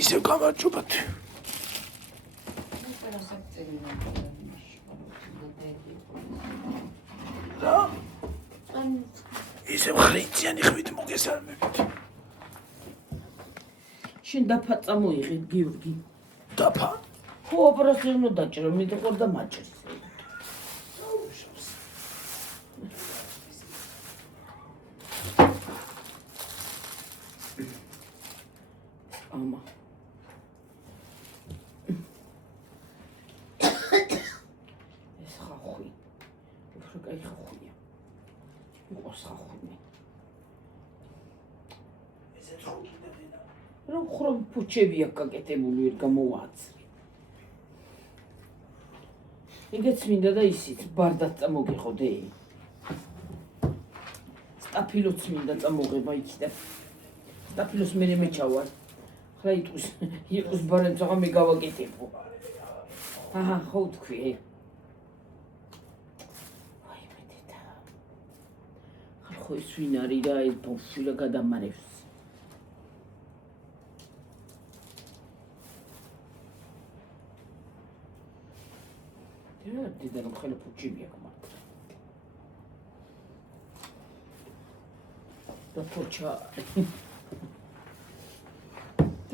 ისევ გამარჯობათ. რა? ისევ ხრინწიანი ხვით მოგესალმებით. შენ დაფა წამოიღე გიორგი. დაფა? ხო, ოპერაცია უნდა დაჭერო, მიდიყარ და მაჭრის. ამა. ეს ხახვი. უფრო კაი ხახვია. იყოს ხახვი. ესე თუ კიდე დედა. რომ ხრო ფუჩებია გაკეთებული ვერ გამოააცრე. ეგეც მინდა და ისიც ბარდად წამოგიყოდე. სტაფილოც მინდა წამოღება იქიდან. სტაფილოს მე მეჩავარ. ხლა იყოს ბარემ წაღა მე გავაკეთებო. აჰა, ხო თქვი. აი მე დედა. ხო ის ვინ არის რა ეს ბავშვი გადამარევს. დედა რომ ხელა ფუჩებია გამართა. და ფუჩა.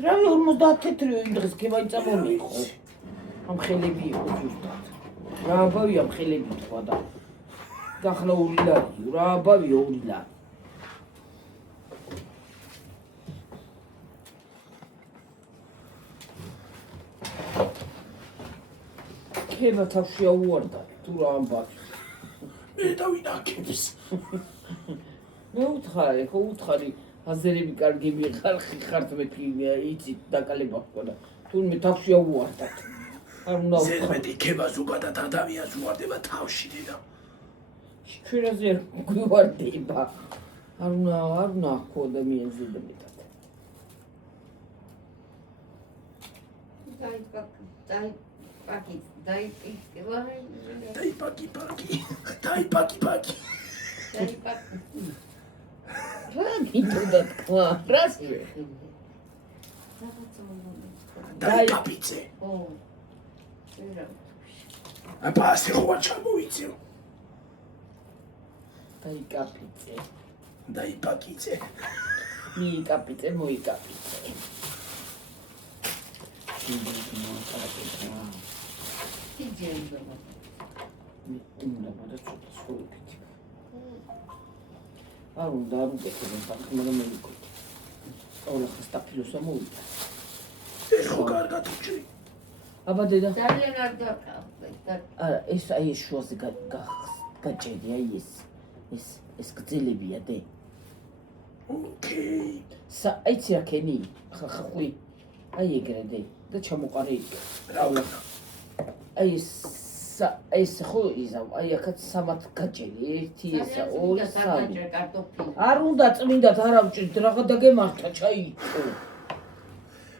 რავი 50 თეთრი იმ დღეს გებაი წამომიყო. ამ ხელები იყო ზუსტად. რა აბავია ამ ხელები თქვა და ახლა 2 ლარი, რა აბავია 2 ლარი. ქება თავში აუვარდა თუ რა ამბავს. მე დავინაკებს. მე უთხარი, ხო უთხარი, აზერები კარგი მიხარხი ხართ მე იცით დაკალება ხოდა. თურმე თავში აუვარდათ. არ უნდა ზედმეტი ქება ზოგადად ადამიანს უვარდება თავში დედა. ჩვენაზე გვივარდება. არ უნდა ხო ადამიანს ზედმეტად. დაიპაკი. რა გიტოდა თქვა? რას? დაიპაპიცე. აბა ასე ხო არ ჩამოვიწევ. დაიპაკიცე. მიიკაპიცე, მოიკაპიცე. უნდა მადაცუდა სულებით. არ უნდა უკეთებენ ბახმა და მოვიკოთ. სწავლა სტაფილოსა მოვიდა. ეს ხო კარგად უჭრი. აბა დედა. ძალიან არ დაკავდა. არა, ეს აი ეს შუაზე გაჭედი, აი ეს გძელებია დე. ოკეი. აიცი რა ქენი? ხახვი. აი ეგრე დე და ჩამოყარე იქ. რა? აი ეს ხო იზავ, აი აქაც 3 გაჭერი, 1 ესა, 2, 3. არ უნდა წმინდათ არ ავჭირთ, რაღა დაგემართა ჩაიწო.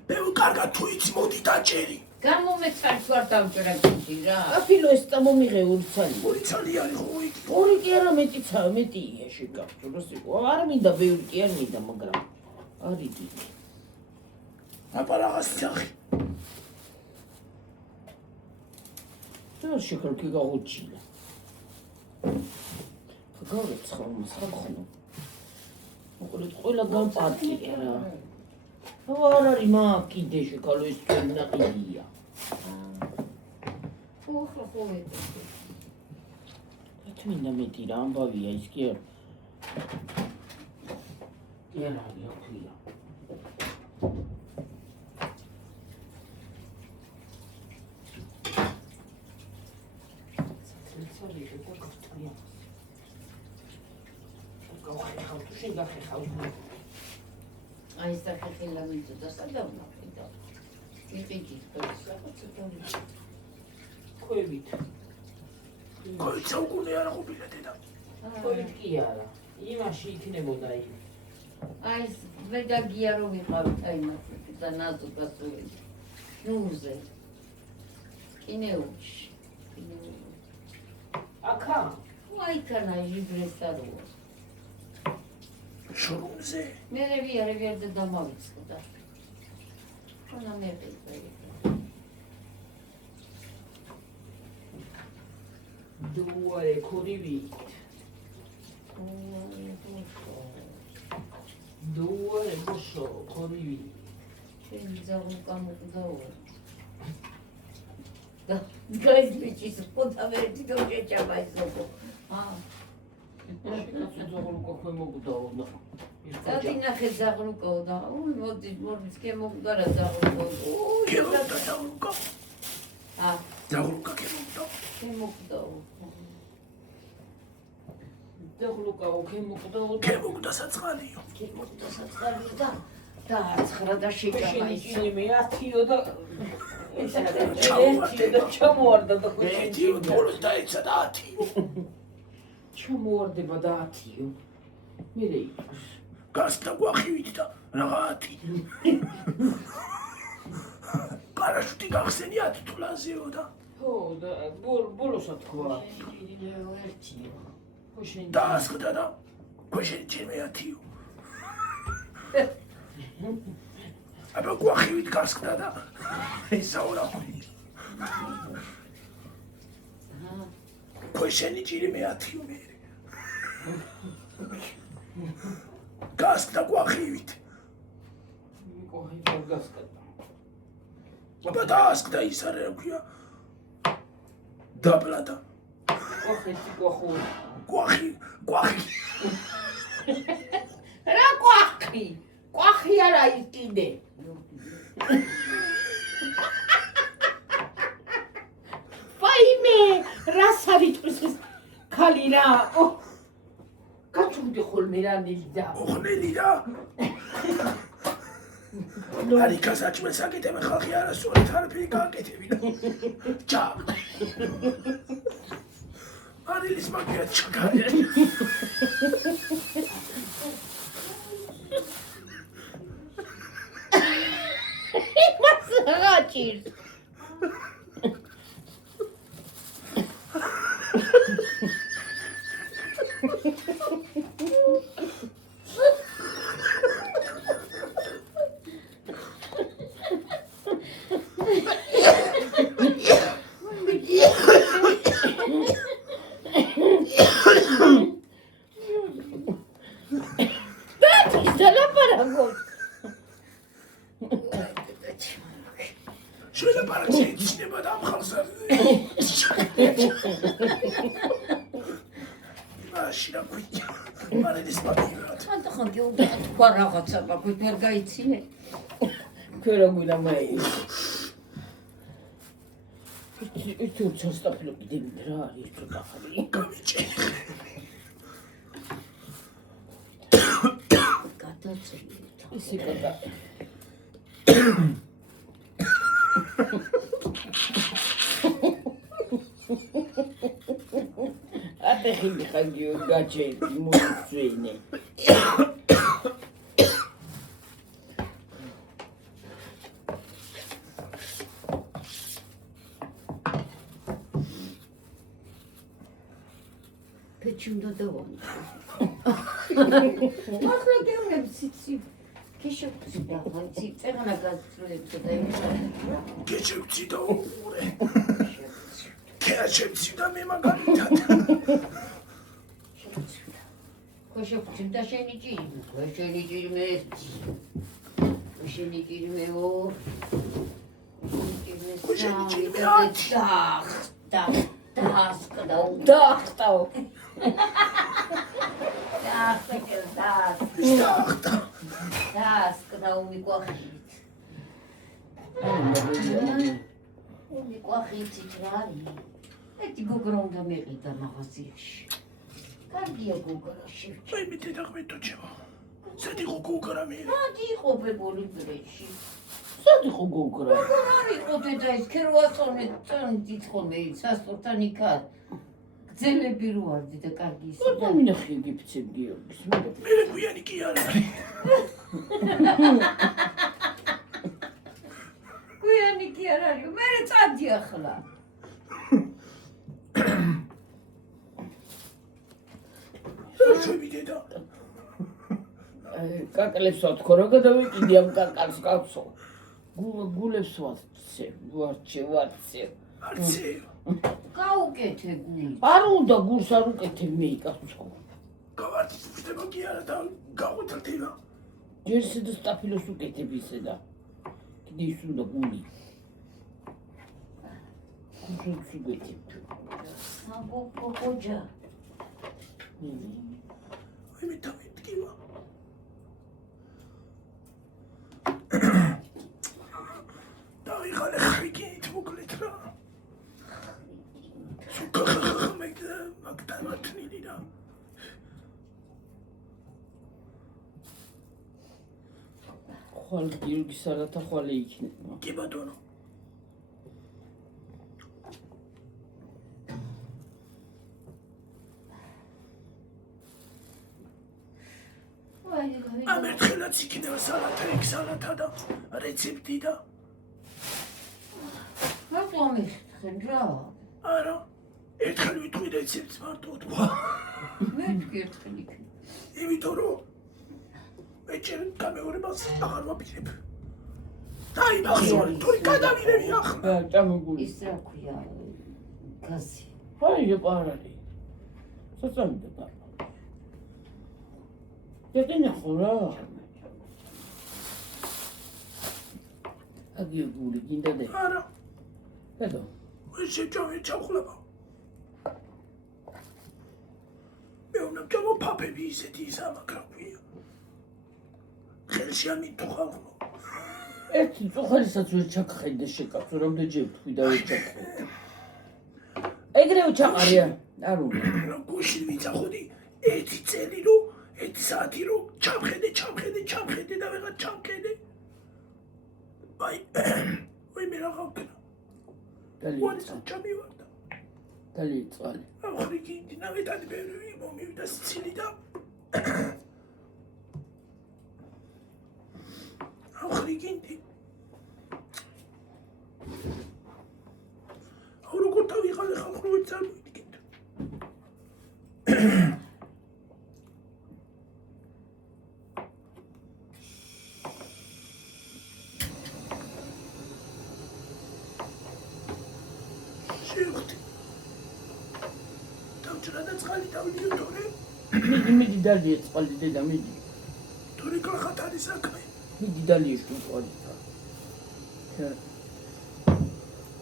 მე კარგად თუ იცი მოდი დაჭერი. გამომეცარ თუ არ დავჭერა გიგი რა. აფილო ეს წამომიღე 2 ცალი. 2 ცალი არის ხო იქ? 2 კი არა მეტია შეგახსოვს იყო. არ მინდა ბევრი კი არ მინდა, მაგრამ არის დიდი. აბა რაღაც სახი. და შეკრკი გაუჩილა. გორეც ხომს ხომ. მოკლედ ყველა გამპარტია რა. არ არის კიდე შეკალო ის ნაყიდია. ხო. თმინდა მეტი რა ამბავია ის კი არა. კი არა, ხია. აი ეს ახლა მიწოდა სადავნა კიდე. იყიჯით ეს რაღაც ცოტა. ხვევით. კოიც საუკუნე არა ყოფილა დედა. ხვევით კი არა. იმაში იქნებოდა იმ. აი ეს მე და გია რომ ვიყავით აი მასე და ნაზუკასული. ნუზე. კინეუში. აკა. აი კანა იბრესარო. შრომზე. მე რევიარე და დამავიწყდა. უნდა მეყიდე. დუარე ქურივი. დუარე ბუშო ქურივი. შენ ზაღლუკა მოკვდაო. და გაიზბიჭის ხუთავერტი და შეჭაბა ისოკო. ზაღლუკა ხემოგდაო და. დადი ნახე ზაღლუკა და მოდის კემოგდა რა ზაღლუკა. გემოგდა ზაღლუკა. ზაღლუკა გემოგდა. კემოგდაო. ზაღლუკა ხემოგდაო. გემოგდა საწყალიო. კემოგდა საწყალი და დააცხრა და შეჭაბა ის. შენი მე 10-ო და ჩამოვარდა და ერთი ბოლოს დაეცა და 10-ო. ჩამოვარდება და 10-ო. მერე იყოს. გასტა გვახივით და რაღა 10. პარაშუტი გახსენია 10 თვლაზეო და ხო და ბოლოსა თქვა. ერთიო. დაასხდა და გვეშენი ჩემე 10-ო. აბა გვახივით გასხდა და ესაურახვი. გვეშენი ჭირი მე 10-ო მერე. გასხდა გვახივით. მიყოხი გასკდა. აბა დაასხდა ის არა რა ქვია. დაბლადა. გვახი. რა კვახი? კვახი არა ის კიდე. ვაიმე, რა სავიტყვის ხალი რა. გაჩუმდი ხოლმე რა ნილა. ოხნელი რა. არი გასაჭმე საკეთებ ხალხი არასწორად არაფერი გააკეთებინა. ჩა. არილის მაგია ჩაგარი. იმას რაჭირ. შენ პარაქსი ჩნდება და ამხალსა. მაშინ რა ქვია? მარილის მაგია. ხანდა ხან გეუბნა თქვა რაღაცა, მაგრამ ვერ გაიცინე. ქერა გვიდა მაი. ის უცესტაფლო კიდე რა არის თუ გახარი. გამიჭი. გადაწყვეტ. ისე კატა. ატეხი ხაგიო გაჩები მოსწვენე. Почему давно? Махна геунებ ციცი. ქეშოქცი და ხალხი წერანა გასწრებს და იმისა. გეჩევცი და უყურე. ქეჩევცი და მე მაგალითად. ქეშოქცი და შენი ჭირი. შენი ჭირი მე. შენი ჭირი მე ო. შენი ჭირი მე. დაახტაო. და უმიყვახით. უმიყვახით ჭრარი. ეთი გოგრა უნდა მეყიდა მაღაზიაში. კარგია გოგრაში. აი მე დედაღვეთო ჩემო. სად იყო გოგრა მე? მადი იყო ბებული ბრეში. სად იყო გოგრა? არ იყო დედა ის ქერვაწონე წონით ხოლმე სასწორთან იქად. ძელები რო არდი და კარგი ის. და მინახი გიფცებ გიორგის. მე გვიანი კი არ არის. გვიანი კი არ არის. მე წადი ახლა. შევი დედა. კაკლებს ვთქო რა გადავეკიდე ამ კაკალს კაცო. გულებს ვარჩევ. არცე. გაუკეთე გული. არ უნდა გულს არ უკეთებ მე კაცო. გავარდით ვხდება კი არა და გაღვიძრდება. ჯერ ისე და სტაფილოს უკეთებ ისე და კიდე ის უნდა გული. გულს უკეთებ. საბოჯა. აი მე დავიდგიმა. დაიღალე ხრიგით მოკლედ რა. მაგდამათნილი რა. ხვალ გიორგის არათა ხვალე იქნება. კი ბატონო. ამ ერთხელაც იქნება სალათა და რეცეპტი და რატო მიხთხენ რა? არა, ერთხელ ვიტყვი რეცეპტს მარტო თქვა. მე გერთხელ იქნება. იმიტომ რომ ეჭერ გამეორებას აღარ ვაპირებ. დაიმახსოვრე, თორე გადავირები ახლა. ჭამოგული. ის რა ქვია? გაზი. აი პარალი. საწამდა და. დედენა ხორა. აგი გული გინდა და. არა, დედო. შეჭამე ჩავხლება. მე უნდა ჩამო პაპები ისეთი სამაკრაფია. ხელში ამიტუხალო. ერთი წუხალისაც ვერ ჩაქხედე შეკაცო რამდენჯერ ვთქვი და ვერ ჩაქხედე. ეგრევე ჩაყარია. არ უნდა. გუში ვიცახოდი 1 წელი რო 1 საათი რო ჩამხედე და ვეღარ ჩამხედე. აი მე რა გავკენა. ვარცა ჩამივარდა. დალიწყალი. ახრიგი დინავეტად ბევრი მომივიდა სიცილი და ახრიგინდი. აუ როგორ დავიღალე ხალხური წარმოიდგინეთ. დავჭრა და წყალი დავიდიო თორე. მიდი დალია წყალი დედა მიდი. თორე კახათ არის საქმე. მიდი დალია წყალი.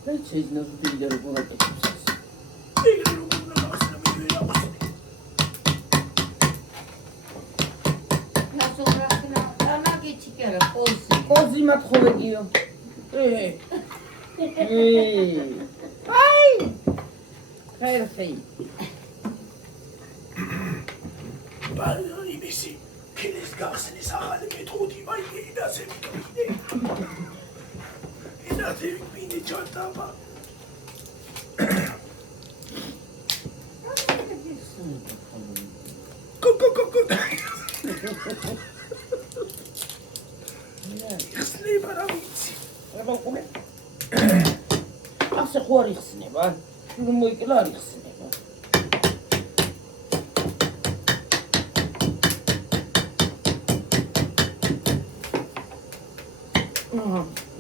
აი შეიძლება ზუდი და როგორ აკეთებს. ეგრე როგორ უნდა გახსნა მე ვერ ახსნი. ნასობრახნა დამაგიჩი კი არა ყოზი. ყოზი მათხოვეგიო. აი ხერხი. ბალო იმისი ქილის გახსნის ახალი მეთოდი მაინე ინაზე ვიტყვინე. ინაზე ვიტყვინე ჩარტაბა. კო. იხსნება რა ვიცი. აბა ყურე. ასე ხო არ იხსნება? ნუ მოიკლა არ იხსნება.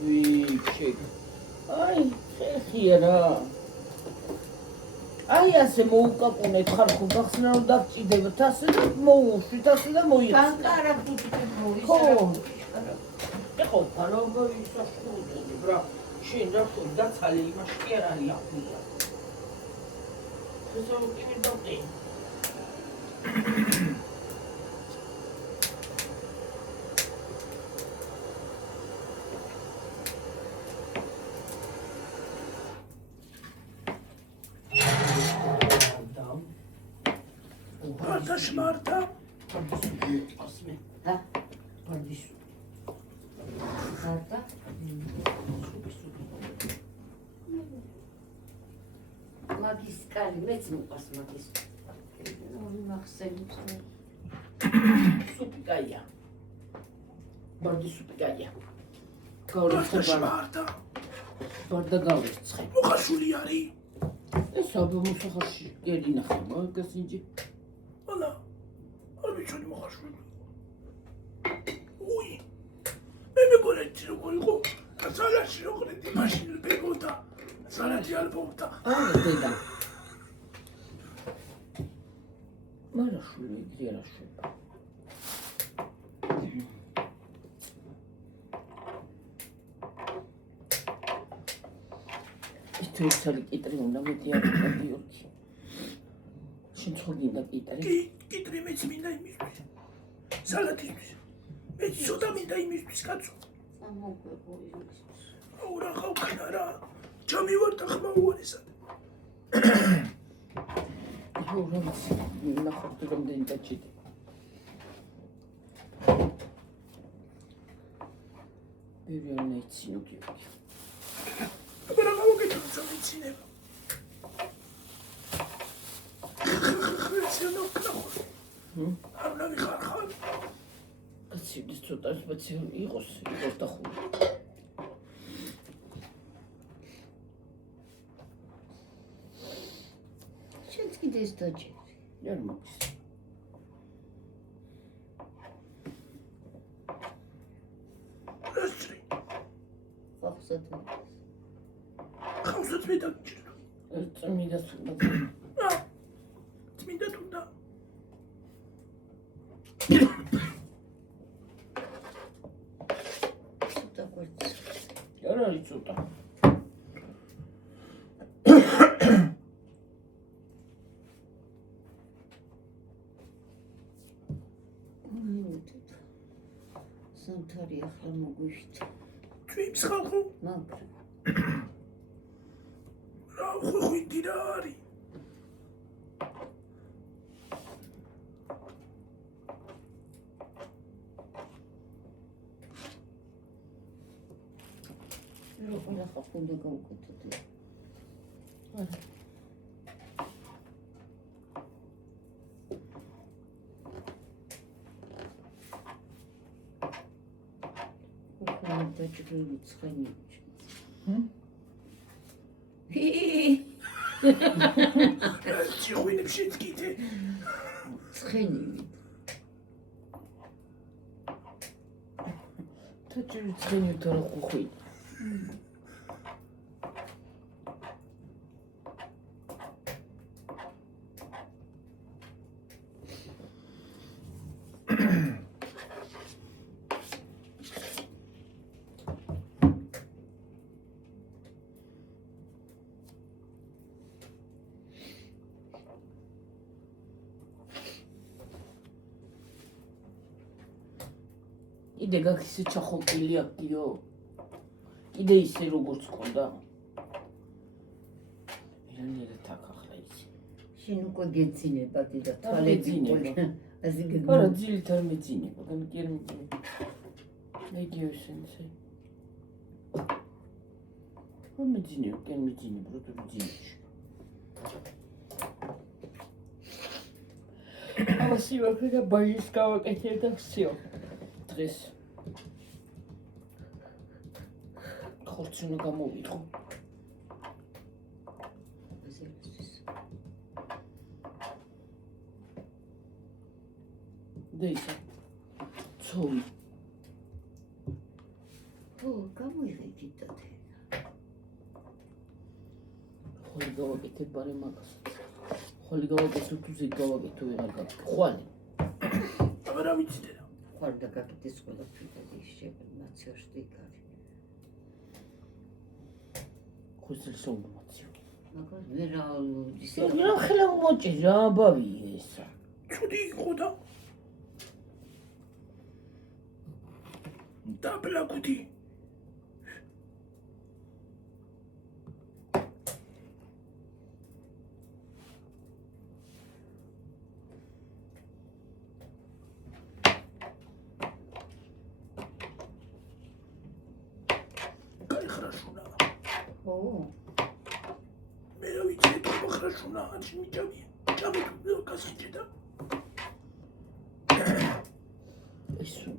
ვიჩი. აი, ხეხია რა. აი ასე მოუკაკუნეთ ხარ ხო გახსნა რომ დაგჭირდებათ ასე და მოუშვით ასე და მოიხსნა. განკარა ბუთიკებ მოის. ეხო ფალობა ვისაშკუდები ბრა. შენ რა ხო დაცალე იმაში კი არ არის ახლა. ეს უკვე მიდოდი. Marta. ასმე. და ვარდის. და მაგის კარი მეც მოყავს მაგის. ორი მახსენებს. სუპიკაია. ბარდი სუპიკაია. Marta. ბარდა გავერცხე. მოხაშული არის. ეს აბა მოსახაში გერინახა მაგასინჯი. ალა. არ ვიცოდი მოხაშული. უი. მე აბოლეთი როგორ იყო? სალაში როგორ დი მაშინ ბეგოდა. სალათი ალბომდა. არა დედა. მარა შული იგი არა შვება. თუცალი კიტრი უნდა მეტი არ გიორგი. შენ ცოდინდა კიტრი? კიტრი მეც მინდა იმისთვის. სალათისთვის. მეც ცოტა მინდა იმისთვის კაცო. სამოგვეყო იმისთვის. აუ რა ხავქნა რა. ჩამივარ და ხმა უარესად. იო რომს ნახოთ რამდენი დაჭიდე. ბერიანა იცინო გიორგი. აბა რა გავაკეთე სამიცინება. ხეცი ნოკლახო. არ ნავიხარ ხარ. კაცი ცოტა სპეციალური იყოს და ხუ. შენც კიდე ეს დაჭერი. არ მაქვს. რასწრი. ხახსათა. ხავსად მე დაგჭირდა. წმინდა თუნდა. წმინდა თუნდა. ცოტა ყვერც. არ არის ცოტა. სამთარი ახლა მოგვიშთ. წვიმს ხალხო. მაგრამ რა ხვხვინდი რა არის. რა ყველა ხალხი უნდა გავუკეთოთ. დაჭრილი ცხენი. ჭიღვინებს შეწკიდე. ცხენი. დაჭრილი ცხენი თორე ხუხვი. კიდე გაქისი ჩახოკილი აქიო. კიდე ისე როგორც ყონდა. ერანერად აქ ახლა ის. შენ უკვე გეცინება და თვალები გეცინება. ასე არა ძილით არ მეძინება, განკერ მეგიო სენსე. არ მეძინებ, კენ მეძინებ, რო მეძინებ. აბა სივაქე და ბაჟის გავაკეთე და всё. დღეს ხორცი უნდა გამოვიდღო. დეისა ცოლი გამოიღეთ τότε. ხოლი გავაკეთე ბარე მაგას. ხოლი გავაკეთე თუ ზედ გავაკეთე ვეღარ გავაკეთე. ხვალე. აბა რა ვიცი რა. ხარ და გაკეთეს ყველაფერი და შეგმაციაში კარი. ხოსელ სოუმაცი. მაგრამ მე რა ისე რა ხელა მოჭი რა ბავი ესა. ჩუდი იყო და დაბლაკუდი. მე რა ვიცი თუ ხრაშუნა ანჩი მიჭამი. ჩამი თუ გასხიჭდა. ისუ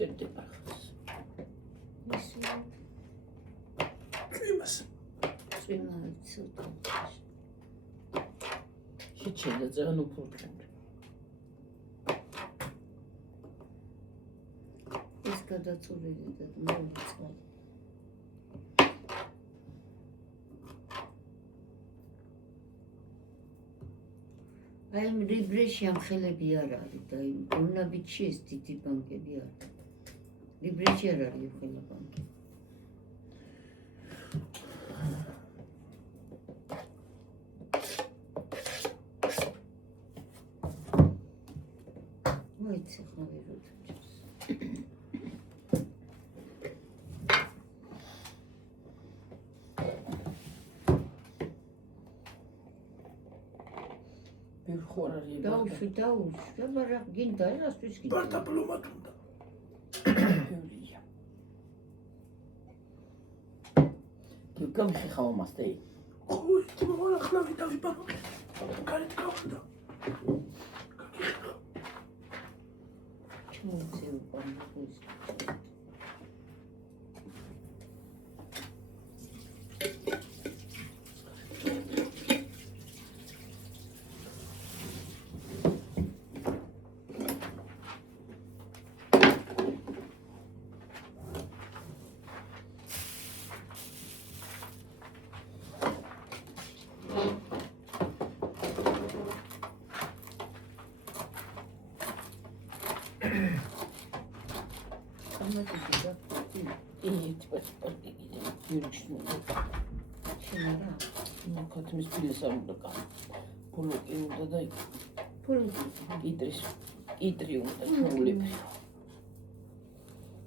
შეგდება ხას. იმას. წვიმაი ცოტა. შეჩერდა ძალიან უფორტყუნდა. ეს გადაწურილი და მოუწყო. აი ამ ლიბრეში ამ ხელები არ არის და იმ გონაბიჩი ეს დიდი ბანკები არ არის. ლიბრეში არ არის ხელა ბანკი. მოიცა ხოლმე როთჩას. ხوار არის დაუშვი, მაგრამ გინდა რასთვის გინდა? პარტაპლომად უნდა. ბევრია. გამიხეხავ მასტე. ხო, ის მოალა ხლავი დავიბანო. გარეთ გავხდა. ჩმოწევ პანკოს. ქათმის ფილეს არ უნდა კა. ფულუკი უნდა და იტრი უნდა ჩაულები.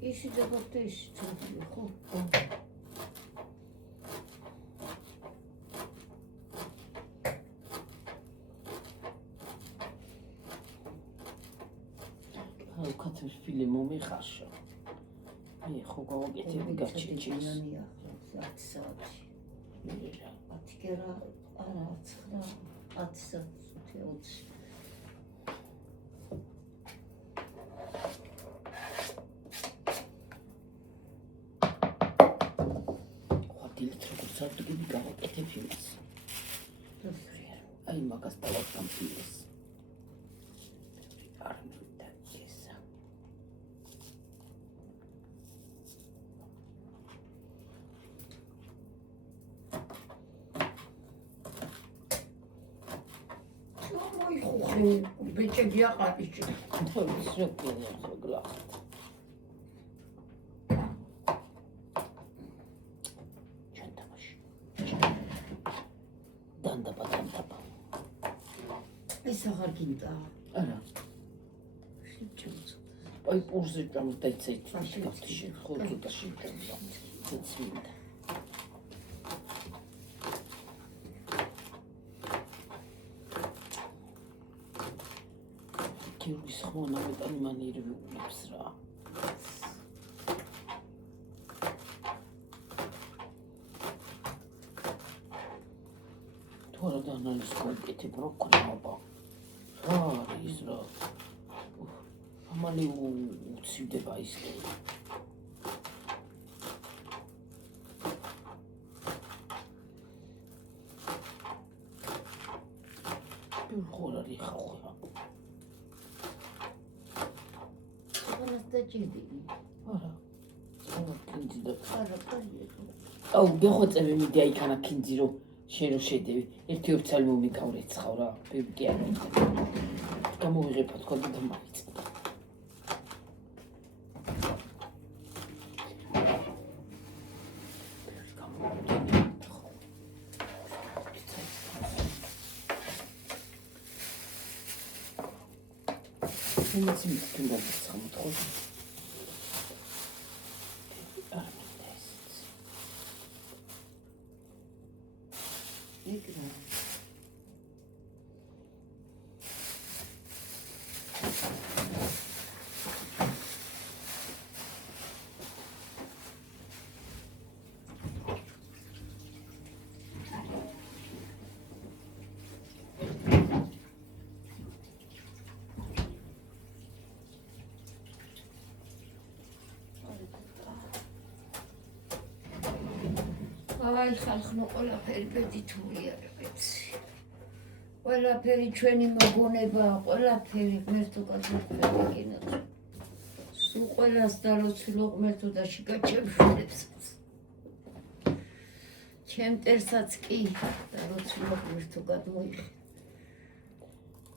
ისი დაბადდა ის ცოტა ხო? ქათმის ფილე მომიხარშა. მე ხო გავაკეთე გაჩიჩის. 10 საათი. ათკერა არა 10 საათი 20. დილით როგორც ავდგები გავაკეთებ იმას. აი მაგას დავაკამ ფილეს. არ მინდა ესა. ბიჭები აყარიჭი. თავის როკინია ხო გლახთ. ჩანდაბაში. დანდაბა. ეს აღარ გინდა. არა. შეჭამს. აი პურზე ჭამს და იცით. ხო ცოტა შეჭამს. ცეცმინდა. გიორგის ხმონა მეტანი მანერები უყურებს რა. თუ არა დანალის გავიკეთებ რო ყრაბა. რა არის რა. ამალი უცივდება ის კი. ხوار არის ხახვა. დაჭიდი. არა. არა კინძი და არა კარგია. აუ გეხოცები მიდი აიქანა კინძი რომ შენ რო შედევი. ერთი ოფცალი მომიკავრეცხავ რა. ბებკი არა. გამოვიღებ თქო და მაიწყ. იმას მithქინდა სამთხო. არ მინდა ეს. ეკრა. აი ხალხო ყველაფერი ბედითური არა ვიცი. ყველაფერი ჩვენი მოგონებაა, ყველაფერი ღმერთო გაზრდილი. სულ ყველას დაროცილო ღმერთო და შიგაჩებშულებსაც. ჩემ მტერსაც კი დაროცილო ღმერთო გადმოიღე.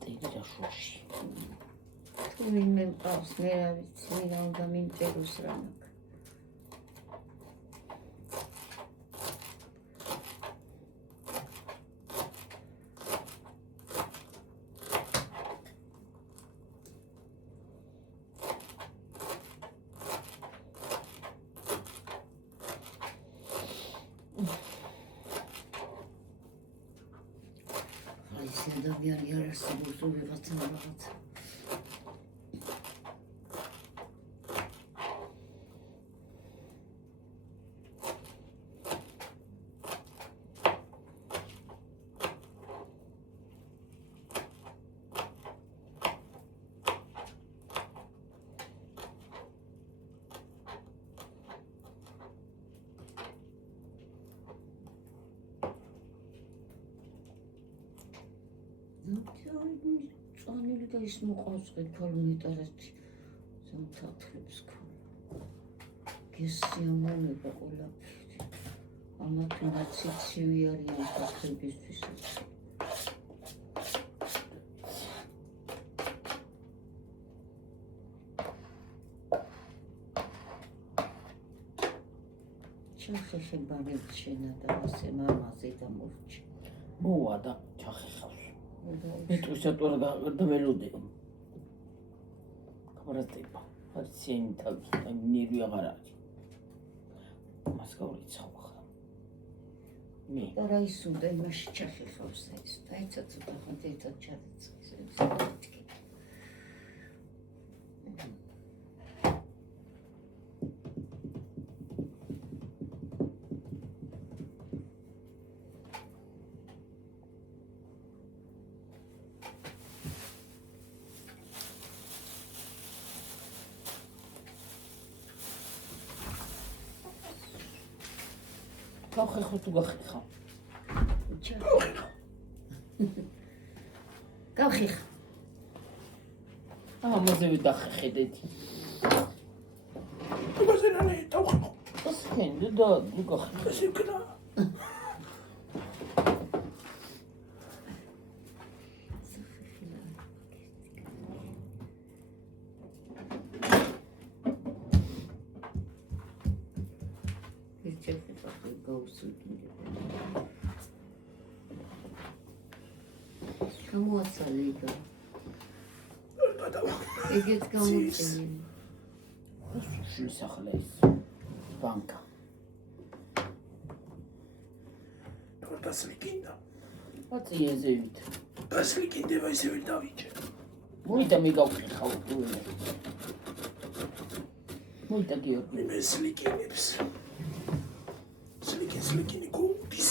წერა შუში. თუ ვინმე მყავს, მე რა ვიცი, რა უნდა მიმტეროს რა მაქვს. ადამიანი არ არსებობს თუ ვიღაცა რაღაცა. წანილი და ის მოყავს ქალმეტარეთი სამთათლებს ქალა გესიამოვნება ყველაფერი ამათი ნაციცივი არიან ხალხებისთვისაც ჩახეხებარებ შენა და ასე მამაზე და მოვჭი მოვა და ჩახეხავს მეტყვისატვარ და ველოდე კამარატება არციანი თავი და ნერვი აღარ არის მას გავრიცხავ ახლა მე და რა ისუნდა იმაში ჩახეხავს ეს დაიცა ცოტა ხანს ერთად ჩადეცხეს ეს გავხეხო თუ გახეხა გავხეხა ამაზე ვიდახეხედეთ მაგაზე რანე დავხეხო ასქენდე და გახეხა ეს იქნა გამოაცალება ეგეც გამოწინე სუშლის ახლა ეს ბანკა დასლიკინდა აწიეზევით დასლიკინდება ისევ დავიჭე მოიდა მე გავხეხავ უბრალოდ მოიდა გიორგი მე სლიკინებს სლიკინი გუდის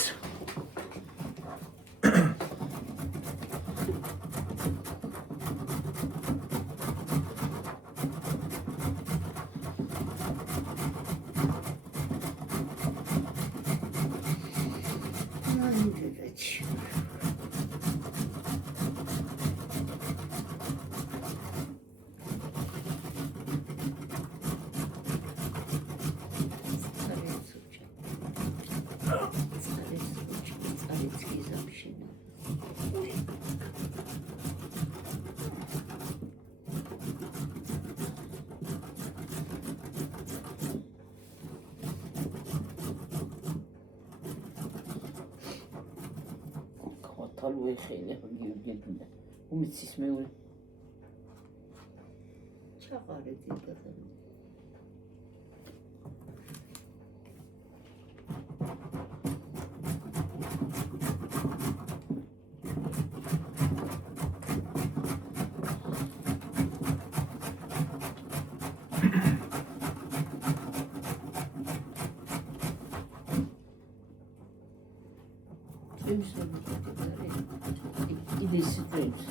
თალუ ეხეილება გიორგი უმიცის მეორე ჩაყარე დიდახან Idesi frames.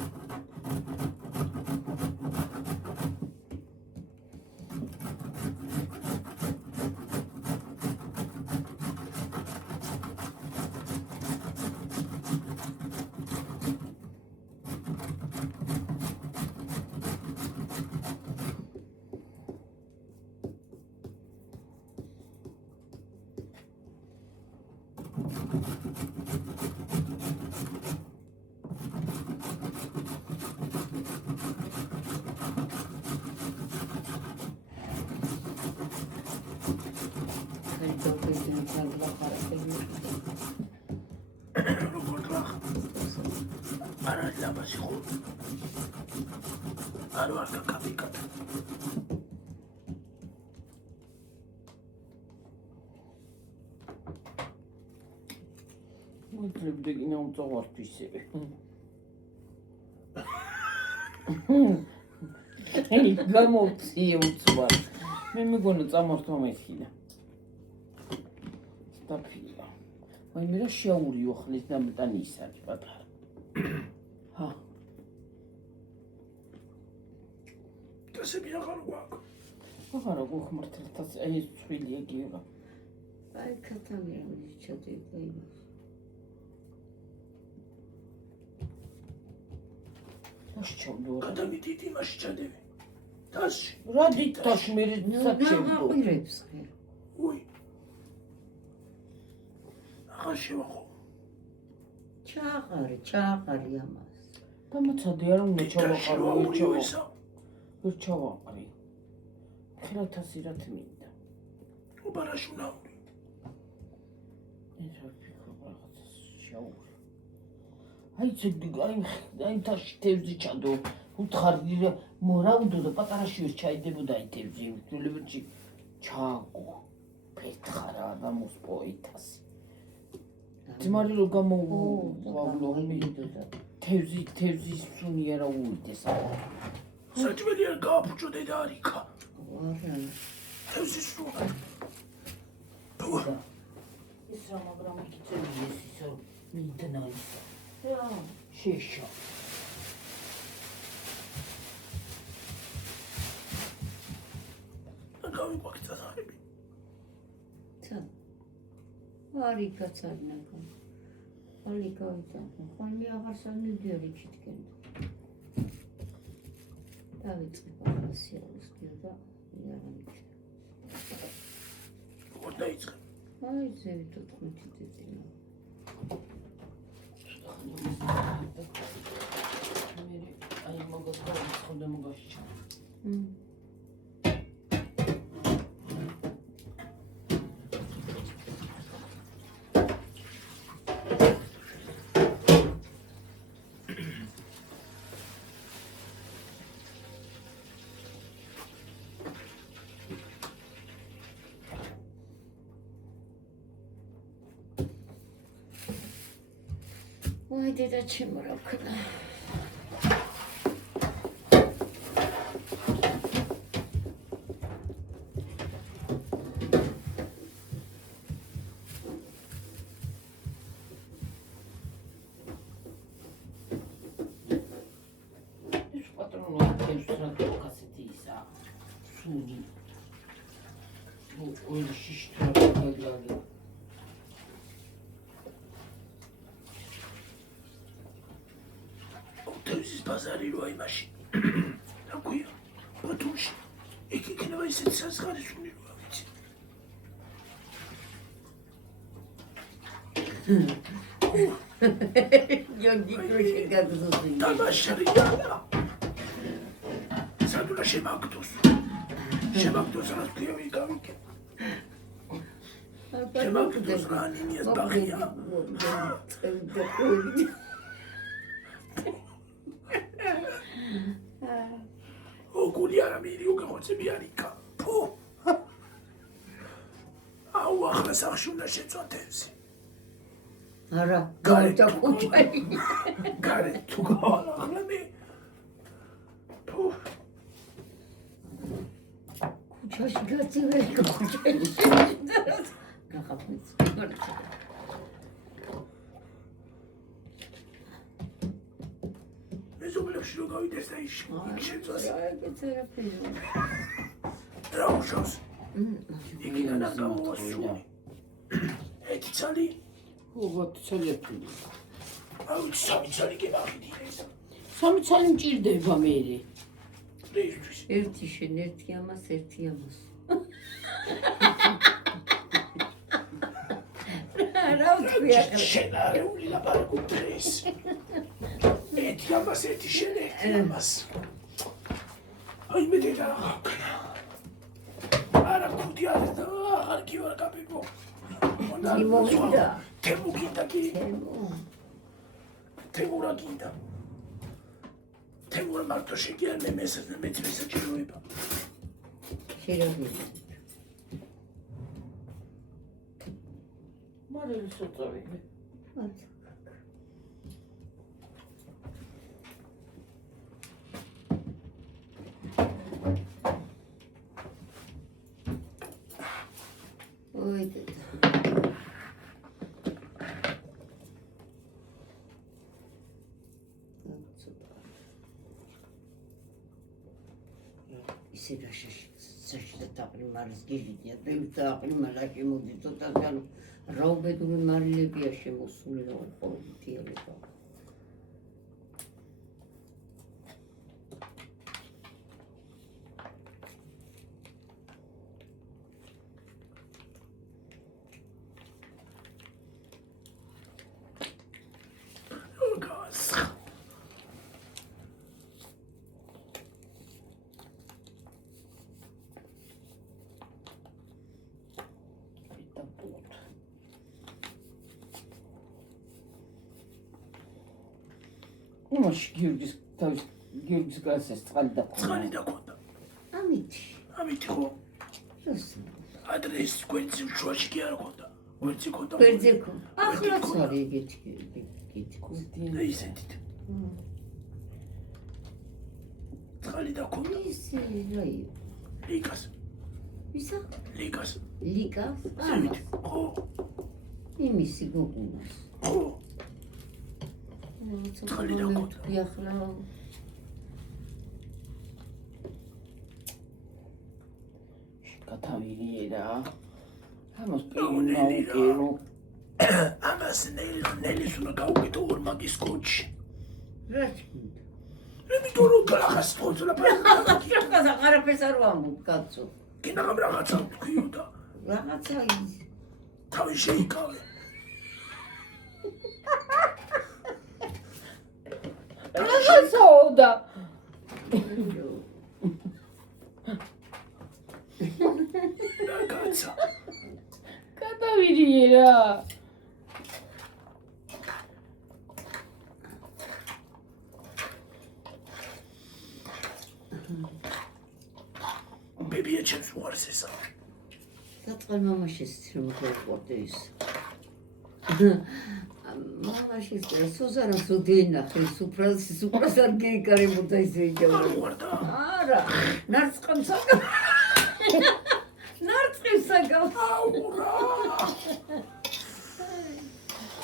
როგორ გახ? არ არის ლაბაზი ხო? არ ვარ კაკაბიკად. მოძლებდი ნამწოვართვისები. აი გამოვწიე უცბარ. მე მეგონა წამართვა მეთქინა. სტაფია. აი მე რა შეაურიო ხლის დამტანი ის არის პატარა. ჰა. დასები აღარ გვაქვს. აღარა გხმართელთაც აი ეს წვილი ეგიება. აი ქათამია მიჩადე იმას. დაშჩავდო. გადამიდით იმაში ჩადები. დასში. რა დიტაში მე საჩემო. აყირებს ხე. უი. აღარ შევახო. ჩააყარი ამას. დამაცადე არ უნდა ჩავაყარო, ვერ ჩავაყარი. ხელათასი რა თმინდა. უბარაში უნაური. ეს რა ფიქრობ რაღაცა შეაური. აი ცედი აი თაში თევზი ჩადო. უთხარი რა მორავდო და პატარაში ვერ ჩაიდებოდა აი თევზი. თულებიჩი ჩააგო. ფერთხარა და მოსპოითასი. ძმარი რო გამოვავლო თევზის სუნი არა უიდეს ახლა. საჭმელი არ გააფუჭო დედა არიქა. არა. თევზის სუნი. ის რა მაგრამ იქცევი ეს ისო მიდნა ის. რა. შეშა. გავიყვაკი წასაღები. ცა. არი კაცარნაკა. ალი გავიდა. ხოლმე აღარ სამიდიარ იქითკენ. დავიწყება სიარულს და იარამით. როგორ დაიწყე? აი ზევი 14 წელი. მე აი მოგოწყო ხოდა მოგაშჩა. Ой, деда ჩემო რა ქნა. ეს პატრონო თევზს რა კასეთი ისა. სუნი. ой შიშტრა გადაგა. თევზის ბაზარი როა იმაში. რა ქვია? ბათუმში. იქ იქნება ისეთი საზღარისული როა ვიცი. Γιώργη κρούσε κάτω στο σπίτι. დამაშრიალა. სადულა შემაგდოს. შემაგდოს რა თქვია ვიკავიკე. შემაგდოს რა ნინიას ბახია. ოქული არა მირი უგეხოცები არიქა. ფუ. აუ ახლა სახში უნდა შეწვა თევზი. არა, გავიდა კუჩარი. გარეთ თუ გავალ ახლა მე. ფუ. კუჩაში გაწიველი კუჩარი. გახაფიც. მეზობლებში რო გავიდეს და ის შეწვას. წერაფილი. რა უშავს? იქიდან არ გამოვასწრული. ერთი ცალი? უღოთ ცალეთული. აუ სამი ცალი გემახიდინეს. სამი ცალი მჭირდება მერე. რეისთვის. ერთი შენ, ერთი ამას, ერთი ამას. რა ვთქვი ახლა? შენარეული ლაპარაკობ დღეს. ერთი ამას ერთი შენ ერთი ამას. აი მე და არა ქუდი არა და აღარ კი ვარ კაპიპო. იმოვიდა. თემო გინდა კი. თემო რა გინდა. თემო მარტო შეგიან მე მეც მესაჭიროება. შერაგები. მარილი სოწორი. მოთ. ой დედა. ისე რა შეშდა დაყრიმალის გიჟიდია, დაყრიმალაში მოდი ცოტა ძალიან რაუბედური მარილებია შემოსული რა ყოველდღიურობა. მაშ გიორგის გასეს წყალი დაქონდა. ამით ხო? ადრეს გვერდზე უშუალოდ კი არ ქონდა. გვერდზე ქონდა. ახლაც არის ეგეთი და ისეთით. წყალი დაქონდა. ისე რა იყო? ლიკას. ისა? ლიკას. ლიკას? ხო. იმისი გოგუნას. ხო. წყალი დაქონდა. ახლა გათავირიერა. ამას პინაუკერო. ამას ნელის უნდა გავუკეთო ორმაგის კოჩი. რა თქმა იმიტომ რომ გახას ფონზლა უნდა. არაფერს არ ვამბობ, კაცო. კინაღამ რაღაცა თქვიო და რაღაცა ის. თავი შეიკავე. რაღაცაოდა. რაღაცა. გათავირიერა. ბებია ჩემს უარს ესა. დაწყალ მამაშის რომ გავყვარდე ის. მამაშის სოზარას ოდეინახე სუპრას არ გეიკარებოდა ისე იჯავდა. არა, ნარწყამსაგა. ნარწყისაგა. აურა.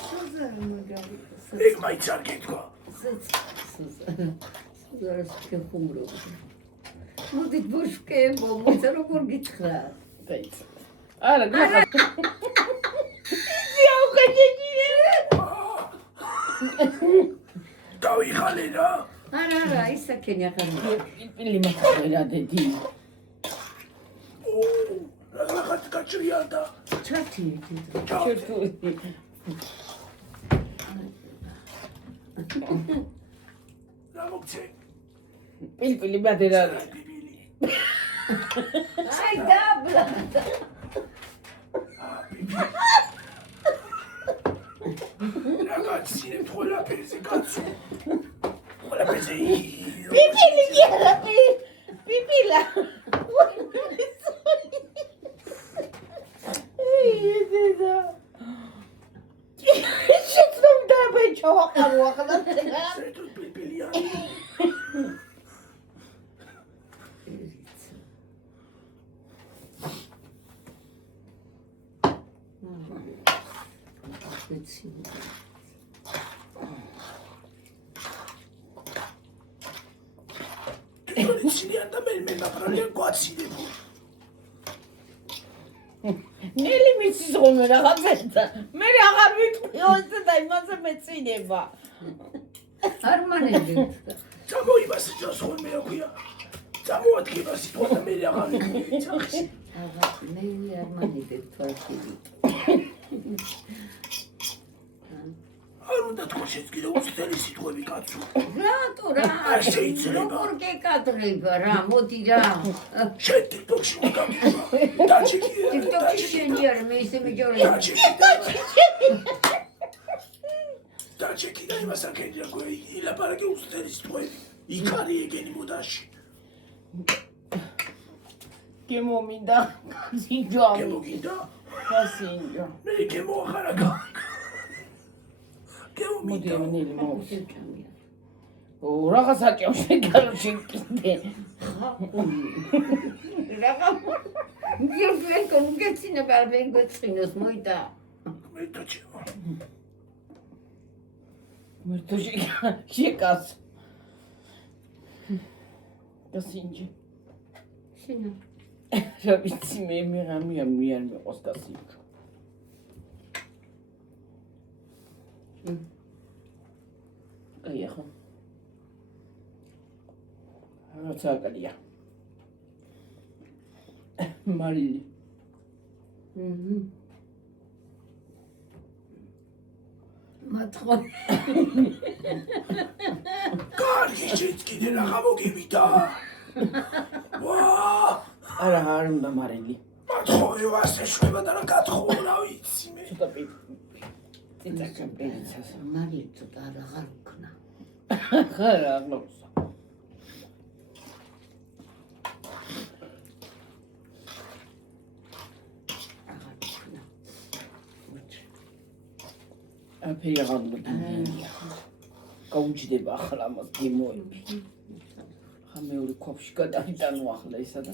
სოზარა მაგარი. ეგ მაინც არ გითქვა. სოზარას ხუმრობ. მოდით ბუშკებო, მოიცა როგორ გითხრა. დაიცა. არა, გახა. იაუ კაჭიჭირე. დავიხალე რა. არა, ისაკენი ახალი. პილპილი მახვერა დედი. რაღაც გაჭრია და ჩათი. ჩერტული. რა მოგცე? პილპილი მადერა. აი დაბლა. რაღაც სინემ ყველაფერზე კაცო. ყველაფერზე პილპილი კი არა პილპილა. ეედა. შეცდომ დააბეჭო ახლა ახლა. სერტულ პილპილია. სინიანდა მე ნაპრალია გვაცინებო. ნელი მიცის ხოლმე რაღაცა. მე აღარ ვიტყვიო ეს და იმაზე მეცინება. არ მანები. წამოიბას ჯოს ხოლმე აქვია. წამოადგება სიტყვა და მე აღარ ვიცახი. აღარ მე არ მანები თვალში. უნდა თქვა შეცკიდა უცდელი სიტყვები კაცო. რატო რა? არ შეიძლება. როგორ გეკადრება რა? მოდი რა. შენ TikTok-ში მოგაგივა. დაჭიქია. TikTok-ში შენი არ მე ისე მიჯორე. დაჭიქი და იმას აკეთია გვი. ილაპარაკე უცდელი სიტყვები. იქარი ეგენი მოდაში. გემომინდა სინჯო გემოგინდა? სინჯო მე გემოახარაგა. მოდი ამნელი მოს შეჭამია. რაღაცა კევში გარში კიდე რაღა გიორგენ კონგეცინა ბარბენ გეცინოს მოიდა. მე თოჩევა. მერტოში შეკას გასინჯი შენო რა ვიცი მე მიღამია მიან მეყოს გასინჯო აი ახლა რაცა აკადია მარილი მათხო კარგი შეცკიდე რაღა მოგივიდა. ვა! არა არ უნდა მარილი მათხოვი ვასე შვება და რა გათხოვ რა ვიცი მე. ცოტა პიტაკა პერიცას მარი ცოტა აღარ ვქნა. ხარა აღნოსა აღარ ვქნა. აფერი აღარ უნდა გაუჯდება ახლა ამას გემოები ხა მეორე ქოფში გადაიტანო ახლა ესა და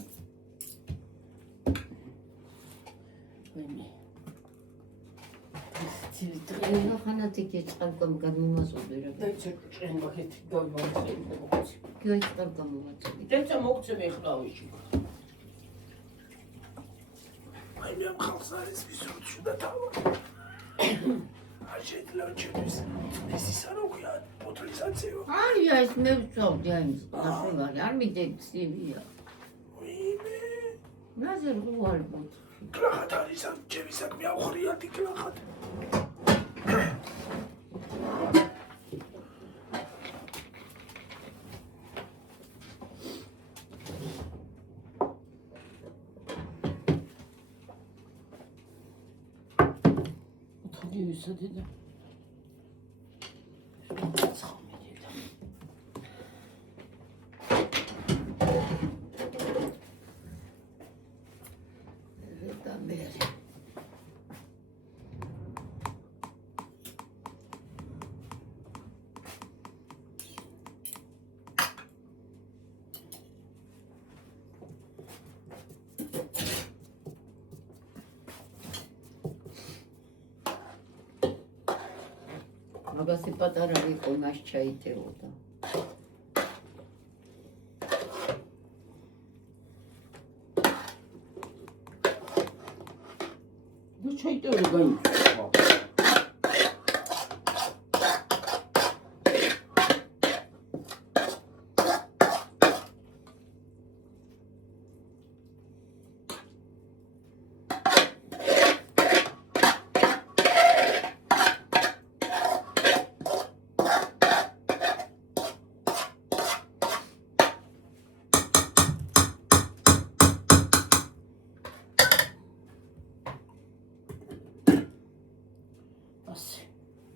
ენა ხანათიკი წყალკომ გამომასწორე რა. დაიცე ჭრენ მაგეთი გამომწევი მოგცი გიოი წყალკომ მომაწევი. დაიცე მოგცემ ეხლავიში აი მე ამ ხალხს არის ვისურვში და თავი. არ შეიძლება ჩემთვის ეს ისა რა ქვია პოტრიზაციო. აი ეს მე ვწოვდი აი ეს გასულარი არ მიდეცივია. ვინმე? ნაზერ გუარ ბოთ. კლახად არის ამ ჩემი საქმე აუხრიათი კლახად. თოგი ვისადი და ცხომიდი და გამერი. მაგასი პატარა იყო მას ჩაიტეოდა. ნუ ჩაიტევი გაიწვა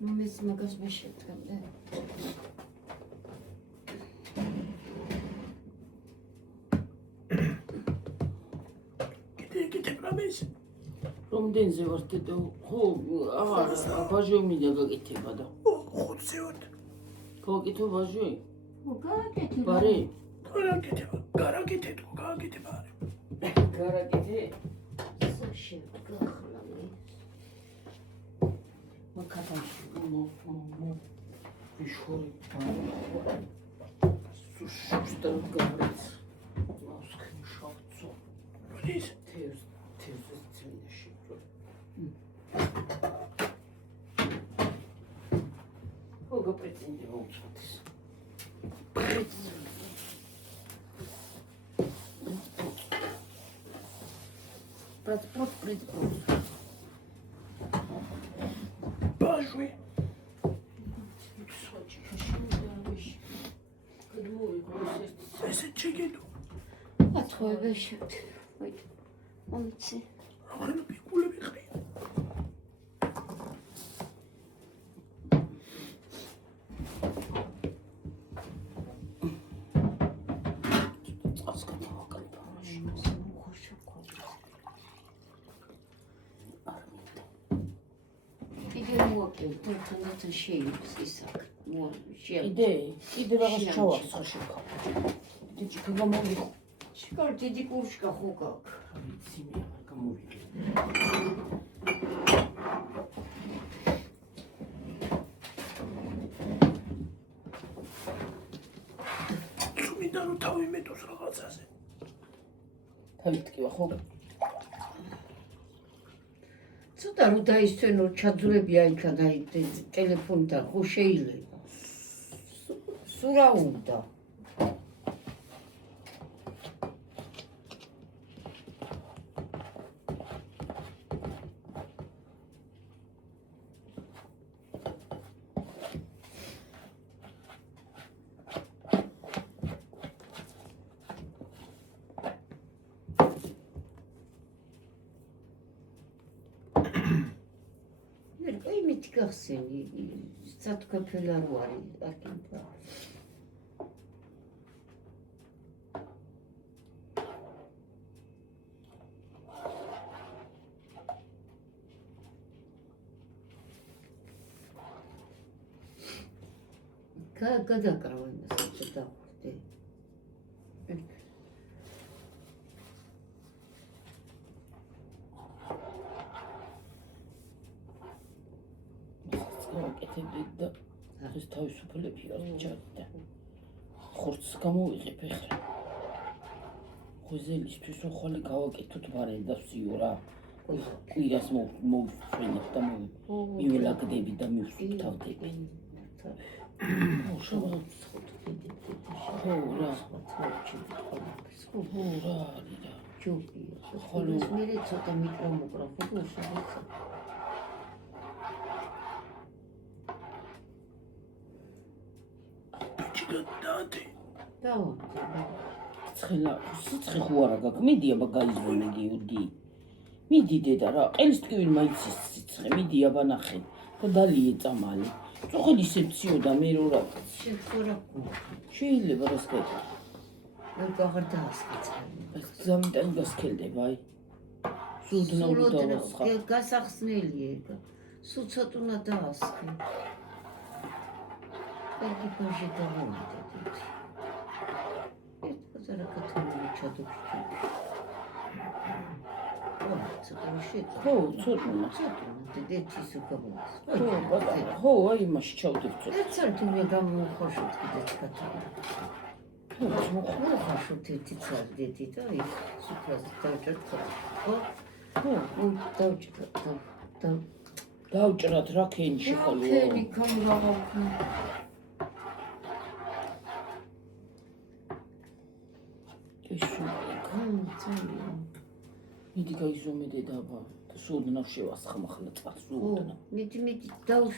მის მაგას მე შეთხემდე. კიდე პრამეს. რომდენზე ვარ დედო ხო აღარ ბაჟომი და გაკეთება და 5-ზე. გაკეთო ბაჟი მოგაკეთე. ბარი გარაკეთება. გარაკეთე შეგახლა მე. მაკათაში ვიშორი სუშტა გარეთ მოსკენ შავცო ის თევზ წმინდაში Koga pretende uçmadır? Pas joué. ესე ჩეგედო. ათხოვე შევთ. ვაი. მომიცი. ახლა პიკულები ხრი. თუნდაც შეიძლება ისაკ. კიდე რაღაც ჩავარცხა შეკა. დიდი გამომიღო. შეკარ დიდი კურშკა ხო გაქვს. ვიცი მე არ გამოვიგე. სუმინდა რომ თავი მეტოს რაღაცაზე. თავით ტკივა ხო? ცოტა რომ დაისვენო ჩაძვრები აიქა და ტელეფონთან ხო შეიძლება. სულ რა უნდა? გახსენი სათქაფელა რო არის აკინდა გადაკრავა იმას დავხვდე აკეთებდა ეს თავისუფლები არ ჩარდა. ხორცს გამოვიღებ ეხლა. ხუზელისთვის რომ ხვალე გავაკეთოთ მარენდას იურა. კვირას მოვსვენებ და მიულაგდები და მივსუთავდები. ხო რა. ხო რა. ჯობია. ხოლო მე ცოტა მიკრომოგრაფი და უშავსა. ცხელა, სიცხე ხო არა გაქვს, მიდი აბა გაიზრუნე გიუდი. მიდი დედა რა, ყელის ტკივილი მაიცის სიცხე, მიდი აბა ნახე და დალიე წამალი. წუხელი ისე მციოდა მე რო რა. შეიძლება რა სკეთა. მე აღარ დაასკეცე. ზამიდან გასკელდება, აი. სულდნა უდავასხა. გასახსნელია. სულ ცოტა დაასკე. ერთი პოჟი დავამატე. ზარა კათოლიკე ჩადოქი. ხო, ცოტა. დედეთის უკავას. ხო, აი მასში ჩავდებ ცოტა. ეს საერთოდ მე გამოვხოშოთ კიდეც კათოლიკე. ხო, მოხოშოთ ერთი წარდეთი და ის სუფრაზე დავჭერთ ხო? ხო, დავჭერთ. დავჭრათ რა ქენში ხოლმე. ქენი გამრავალ. მიდი გაიზომე დედა აბა და სულდნა შევასხამ ახლა წას სულდნა. მიდი დაუშ.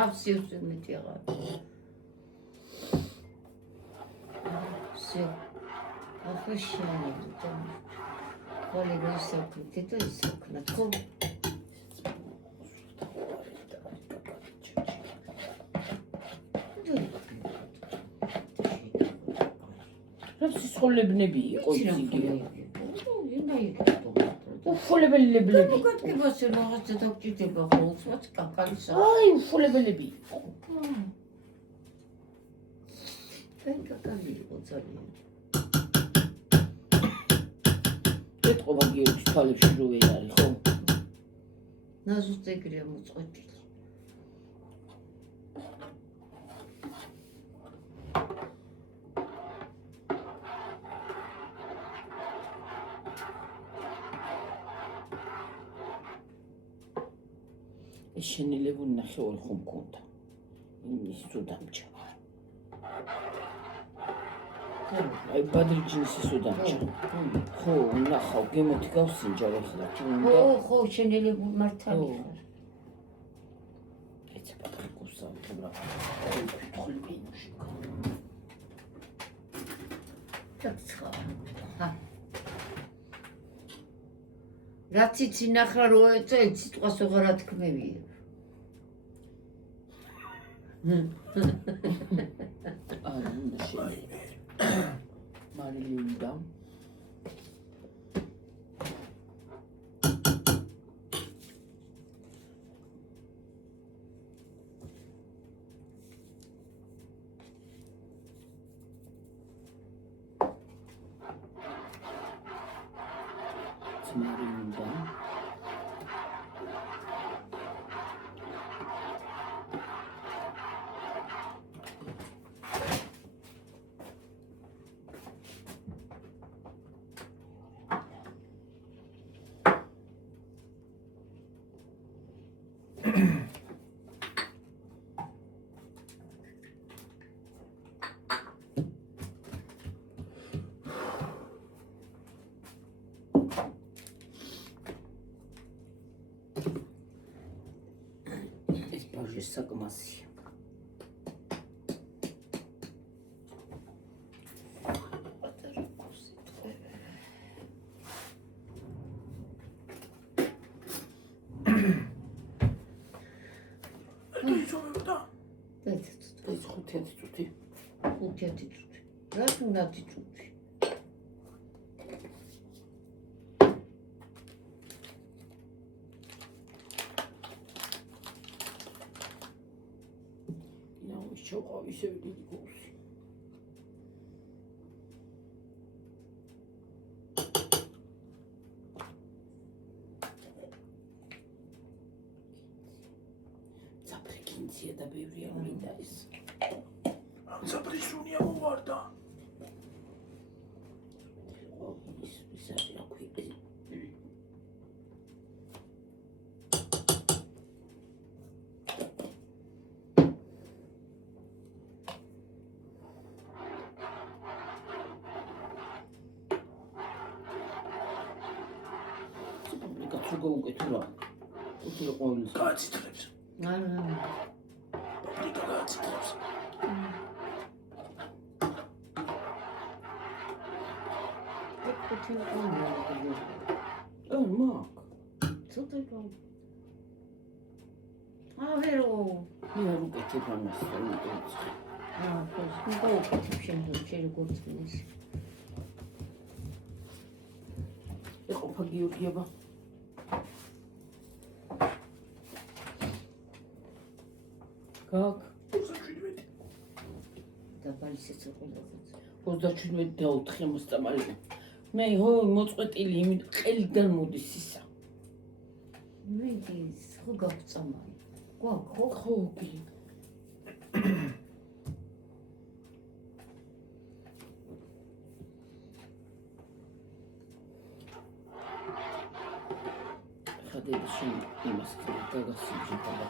აბსიუს მეტი აღარ. всё. ახლა შეიძლება. ხოლმე გასაკეთე და ისაკნა ხო? სისხოლებნები იყო ისინი. უფულებელები. გაკეთებასე რაღაცა დაგჭირდება ხოლმე კაკალისა. აი უფულებელები. აი კაკალი იყო ძალიან. ეთყობა გიორგის თვალებში რო ვერ არის ხო? ნაზუსტ ეგრეა მოწყვეტილი. შენილებული ნახევარი ხომ მქონდა. იმის სუდამჭა. აი ბადრიჯის სუდამჭა. ხო, ნახავ გემოთი გავსინჯავ ახლა თუ უნდა. ხო, შენილებული მართალი ხარ. ეცე პატრიკუსა თუმცა თხოვი ინუში. ჩაცხა. რაც იცი ნახლა რო ეწევ სიტყვას აღარ ათქმევია. უნდა შენ. მარილინდა. მარილინდა. ეს ბავშვის საკმასია. ეს 5 წუთი. 5 წუთი. რაც უნდა წუთი. შევყავ ისევ დიდი გულში. ძაფრი კინცია და ბევრია მინდა ის. ამ ძაფრის უნია მოვარდა. ის არის აქვე. გაუკეთო რა. უცებ ყოველს. გააცითლებს. არა. პაპრიკა გააცითლებს. ეკუთვნა ყოლა. მაგ. ცოტა გო. ვერო. მე არ უკეთებ ამას რა. ხო, მოგუკეთებ შენ როგორც მინეს. ეყოფა გიორგიება. Как? 27. დაბალი სიცხვილე. 37 და 4 მოსწამალი. მე ჰო მოწყვეტილი იმით ყელიდან მოდის ისა. მიდის, ხო გავწამალი. ხო კი. ხადები შენ იმას გაგასიჯება.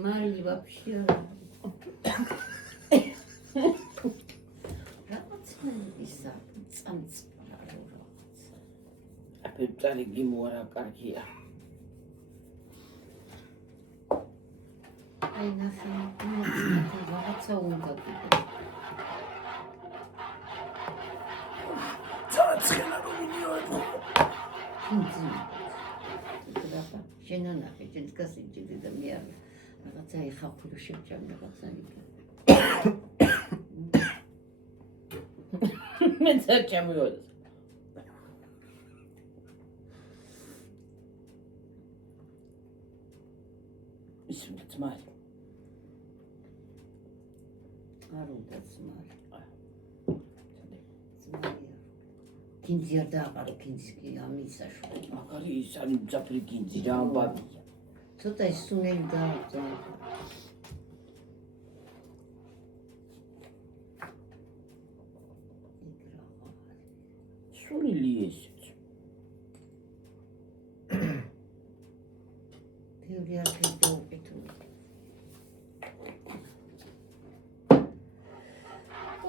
Мария вообще. Апетали гимора каргия. Ай нафиг, ну რაღაცა უნდა კიდე. წაცხელა რომ მინიოებო. შენანახე, შენ გასიჭირე და მე არ რაღაცა ეხახურო შევჭამ რაღაცა იქ. მე წაჭამიოთ. ის უნდა ძმარი. არ უნდა ძმარი. ძმარია. კინძი არ დააყარო, კინძი კი ამისაშო. მაგარი ის არის ძაფრი კინძი რა ამბავია. ცოტა ის სუნელი დააწყო. სულილი ესეც. ბევრი არქივი დაუყითული.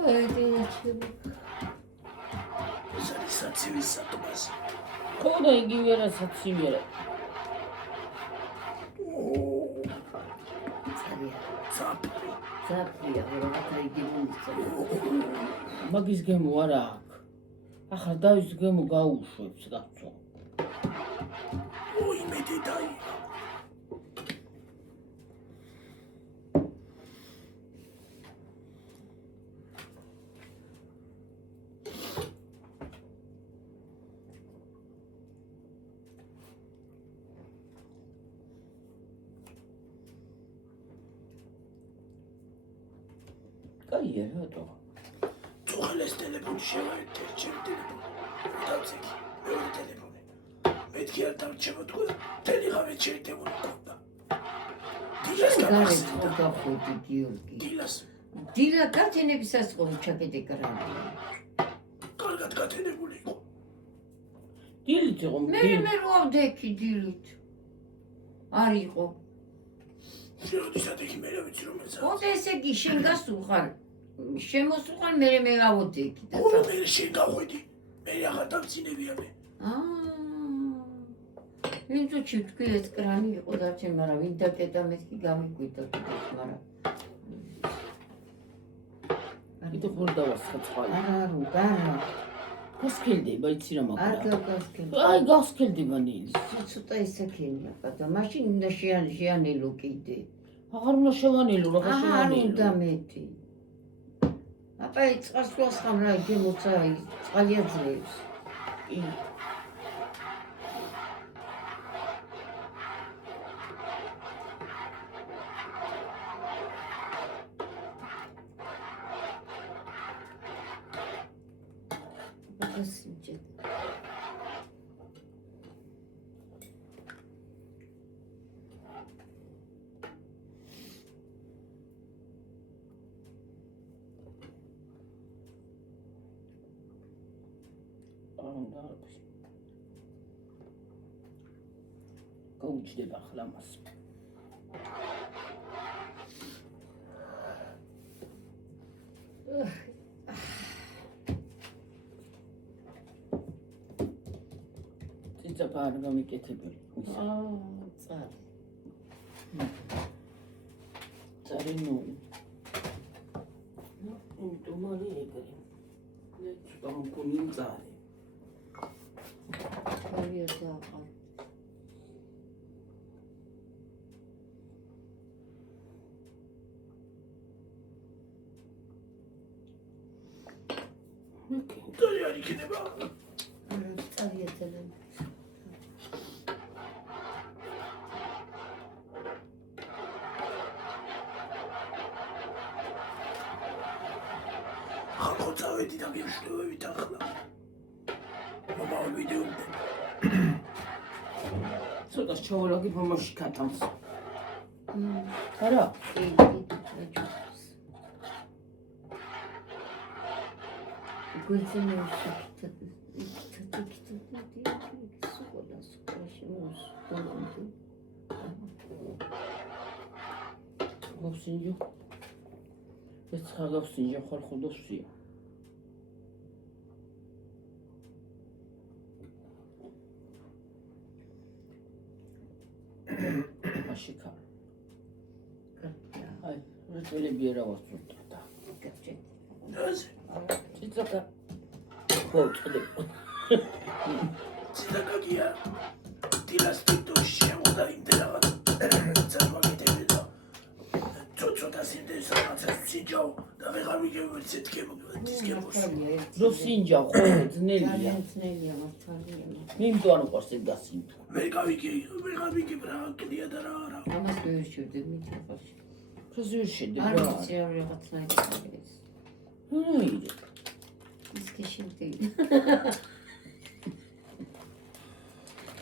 აი დინაჩები. ეს არის საცივის სათუმასი. ხო და იგივე რასაც ივერა. ცაფრი. ზაფრია, რაღაცა იგივე. მაგის გემო არა აქვს. ახლა დავის გემო გაუშვებს კაცო. ოი მეტი დაი. კაია რატო? წუხელეს ტელეფონი შევაერთე, ჩემი ტელეფონი. დავწეკი, მეორე ტელეფონი. მეთქი არ დამრჩება თქვა, ტელეგრამით შეერთებული მქონდა. დილას გამახსენდა. გავხოდი გიორგი. დილას დილა გათენების ასწორი ჩაკეტე კრამი. კარგად გათენებული იყო. დილით იყო მე როვდექი დილით. არ იყო. შევდისად იქ მე რა ვიცი რომელსაც. ოდე ესე იგი შენ გასულხარ. შემოსულხარ მე გავოდექი და ოღონდ მე შენ გახვედი. მე აღარ დამცინებია მე. ვინც თქვი ეს კრანი იყო დარჩენ, მაგრამ ვინ დაკეტა მეთქი გამიკვირდა კიდეც, მაგრამ იდე ხურ დავასხაწყალი. არა. გასკელდება იცი რა არ მაგრამ. გავგასკენ. აი გასკელდება ნილი. ცოტა ისაქენია, და მაშინ უნდა შეანელო კიდე. აღარ უნდა შევანელო რა არ შევანელო. უნდა მეტი. აბა იწყას ვასხამ რა იგი მოცა წყალია ძლევს. გასინჯე. გაუჩნდება ახლა მას. ციცაბა არ გამიკეთებელი. წარი. წარი ნუ. იმიტომ არ ეგრე. ცოტა მქონი წარი. გავია დააყარ. წარი არ იქნება. არა, წარია ძალიან. ხალხო წავედი და მივშლევებით ახლა. მომავალ ვიდეომდე. ცოტა ჩავალაგე მომაში კატანს. არა? გავსინჯო. ეს ხარ გავსინჯო ხარ ხო დავსია. მაშიკა. აი, რეტელები არა ვასწორდა. რაზე? ციცაკა. ხო, წოდე. ციტაკაკია. დილას ტიტოში შემოდა იმდენად წარმოგიდგენია და ცოტა სინდეს რაღაცას ვსინჯავ და ვეღარ ვიგებ დისკებს. რო სინჯავ ხო ძნელია. ძალიან ძნელია მართალია. მე იმიტომ არ უყვარს ეს გასინჯვა. ვეღარ ვიგებ რა კლია და რა არა. ამას მივიშევდები მითხრაში. ხაზი შედება. არ ვიცი რა რაღაცნაირი არის. ნუ ის ქიშინტი.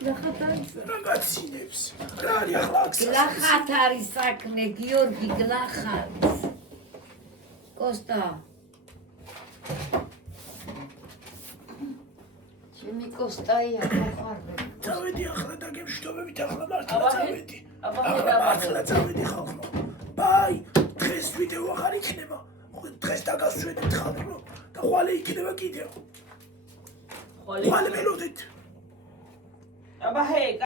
გლახატარის რაღაცინებს. რა არის ახლა აქ? გლახატარის საქმე გიორგი გლახატის. კოსტა. ჩემი კოსტაია მოხარბე. წავედი ახლა და გემშვიდობებით ახლა მართლა აბა, წავედი. აბა, ახლა აბა. მართლა წავედი ხალხო. ბაი, დღეს ვიდეო აღარ იქნება. დღეს დაგასვენებთ ხალხო და ხვალე იქნება კიდევ. ხვალე ველოდეთ. აბა ჰე